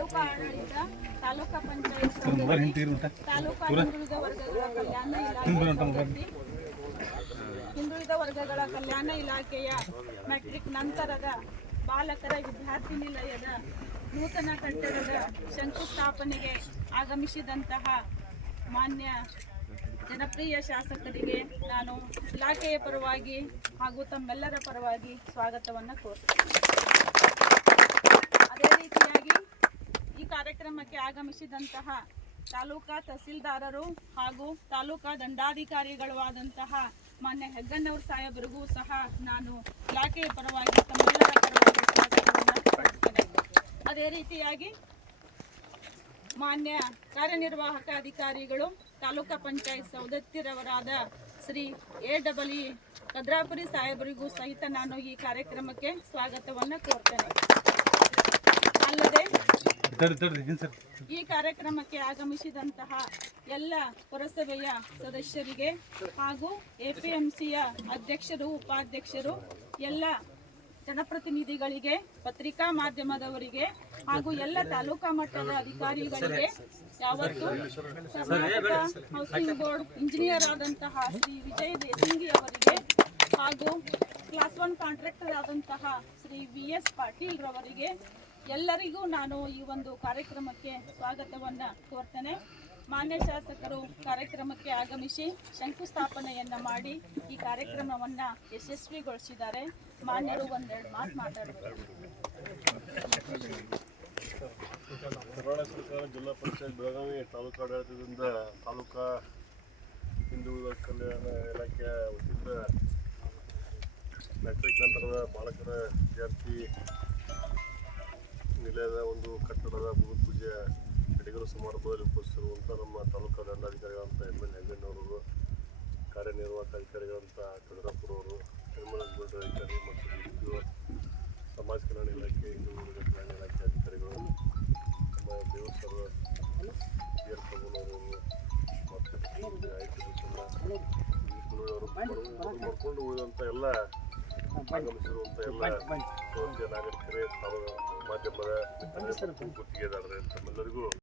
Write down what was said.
ತಾಲೂಕಾ ಆಡಳಿತ, ತಾಲೂಕಾ ಪಂಚಾಯತ್, ತಾಲೂಕಾ ಹಿಂದುಳಿದ ವರ್ಗಗಳ ಕಲ್ಯಾಣ ಇಲಾಖೆ, ಹಿಂದುಳಿದ ವರ್ಗಗಳ ಕಲ್ಯಾಣ ಇಲಾಖೆಯ ಮ್ಯಾಟ್ರಿಕ್ ನಂತರದ ಬಾಲಕರ ವಿದ್ಯಾರ್ಥಿ ನಿಲಯದ ನೂತನ ಕಟ್ಟಡದ ಶಂಕುಸ್ಥಾಪನೆಗೆ ಆಗಮಿಸಿದಂತಹ ಮಾನ್ಯ ಜನಪ್ರಿಯ ಶಾಸಕರಿಗೆ ನಾನು ಇಲಾಖೆಯ ಪರವಾಗಿ ಹಾಗೂ ತಮ್ಮೆಲ್ಲರ ಪರವಾಗಿ ಸ್ವಾಗತವನ್ನು ಕೋರ್ತೇನೆ. ಅದೇ ರೀತಿಯಾಗಿ ಈ ಕಾರ್ಯಕ್ರಮಕ್ಕೆ ಆಗಮಿಸಿದಂತಹ ತಾಲೂಕಾ ತಹಸೀಲ್ದಾರರು ಹಾಗೂ ತಾಲೂಕಾ ದಂಡಾಧಿಕಾರಿಗಳು ಆದಂತಹ ಮಾನ್ಯ ಹೆಗ್ಗಣ್ಣವ್ರ ಸಾಹೇಬರಿಗೂ ಸಹ ನಾನು ಇಲಾಖೆಯ ಪರವಾಗಿ ತಮ್ಮೆಲ್ಲರ ಪರವಾಗಿ ಸ್ವಾಗತವನ್ನು ಕೋರ್ತೇನೆ. ಅದೇ ರೀತಿಯಾಗಿ ಮಾನ್ಯ ಕಾರ್ಯನಿರ್ವಾಹಕ ಅಧಿಕಾರಿಗಳು ತಾಲೂಕಾ ಪಂಚಾಯತ್ ಸದಸ್ಯರವರಾದ ಶ್ರೀ ಎ.ಡಬ್ಲ್ಯೂ ಕದ್ರಾಪುರಿ ಸಾಹೇಬರಿಗೂ ಸಹಿತ ನಾನು ಈ ಕಾರ್ಯಕ್ರಮಕ್ಕೆ ಸ್ವಾಗತವನ್ನು ಕೋರ್ತೇನೆ. ಅಲ್ಲದೆ ಈ ಕಾರ್ಯಕ್ರಮಕ್ಕೆ ಆಗಮಿಸಿದಂತಹ ಎಲ್ಲ ಪುರಸಭೆಯ ಸದಸ್ಯರಿಗೆ ಹಾಗೂ ಎಪಿಎಂಸಿಯ ಅಧ್ಯಕ್ಷರು, ಉಪಾಧ್ಯಕ್ಷರು, ಎಲ್ಲ ಜನಪ್ರತಿನಿಧಿಗಳಿಗೆ, ಪತ್ರಿಕಾ ಮಾಧ್ಯಮದವರಿಗೆ ಹಾಗೂ ಎಲ್ಲ ತಾಲೂಕಾ ಮಟ್ಟದ ಅಧಿಕಾರಿಗಳಿಗೆ, ಯಾವತ್ತು ಕರ್ನಾಟಕ ಹೌಸಿಂಗ್ ಬೋರ್ಡ್ ಇಂಜಿನಿಯರ್ ಆದಂತಹ ಶ್ರೀ ವಿಜಯ್ ದೇಸಿಂಗಿ ಅವರಿಗೆ ಹಾಗೂ ಕ್ಲಾಸ್ 1 ಕಾಂಟ್ರಾಕ್ಟರ್ ಆದಂತಹ ಶ್ರೀ VS ಪಾಟೀಲ್ ರವರಿಗೆ ಎಲ್ಲರಿಗೂ ನಾನು ಈ ಒಂದು ಕಾರ್ಯಕ್ರಮಕ್ಕೆ ಸ್ವಾಗತವನ್ನು ಕೋರ್ತೇನೆ. ಮಾನ್ಯ ಶಾಸಕರು ಕಾರ್ಯಕ್ರಮಕ್ಕೆ ಆಗಮಿಸಿ ಶಂಕುಸ್ಥಾಪನೆಯನ್ನು ಮಾಡಿ ಈ ಕಾರ್ಯಕ್ರಮವನ್ನು ಯಶಸ್ವಿಗೊಳಿಸಿದ್ದಾರೆ. ಮಾನ್ಯರು ಒಂದೆರಡು ಮಾತು ಮಾತಾಡಬೇಕು. ಕರ್ನಾಟಕ ಸರ್ಕಾರ ಜಿಲ್ಲಾ ಪಂಚಾಯತ್ ಬೆಳಗಾವಿ ತಾಲೂಕು ಆಡಳಿತದಿಂದ ತಾಲೂಕಾ ಹಿಂದುಳಿದ ಕಲ್ಯಾಣ ಇಲಾಖೆಯ ವತಿಯಿಂದ ಮ್ಯಾಟ್ರಿಕ್ ನಂತರದ ಬಾಲಕರ ವಿದ್ಯಾರ್ಥಿ ನಿಲಯದ ಒಂದು ಕಟ್ಟಡದ ಭೂಮಿ ಪೂಜೆ ಅಡಿಗರು ಸಮಾರಂಭದಲ್ಲಿ ಉಪಸ್ಥಿತಿರುವಂಥ ನಮ್ಮ ತಾಲೂಕಾ ದಂಡಾಧಿಕಾರಿಗಳಂತ ML ಹೆಗ್ಗಣ್ಣವರು, ಕಾರ್ಯನಿರ್ವಾಹಕ ಅಧಿಕಾರಿಗಳಂತ ಕದ್ರಾಪುರವರು, ನ್ಯಾಷನಲ್ ಅಧಿಕಾರಿ ಮತ್ತು ಸಮಾಜ ಕಲ್ಯಾಣ ಇಲಾಖೆ, ಹಿಂದುಳಿದ ಕಲ್ಯಾಣ ಇಲಾಖೆ ಅಧಿಕಾರಿಗಳು, ನಮ್ಮ ದೇವಸ್ಥಾನ ಬಿಆರ್ ಪ್ರಭುನವರು ಮತ್ತು ಆಯ್ಕೆ ಮಾಡ್ಕೊಂಡು ಉಳಿದಂಥ ಎಲ್ಲ ಆಗಮಿಸಿರುವಂಥ ಎಲ್ಲ ನಾಗರಿಕರೇ, ಮಾಧ್ಯಮದ ಗುತ್ತಿಗೆದಾರರೇ, ತಮ್ಮೆಲ್ಲರಿಗೂ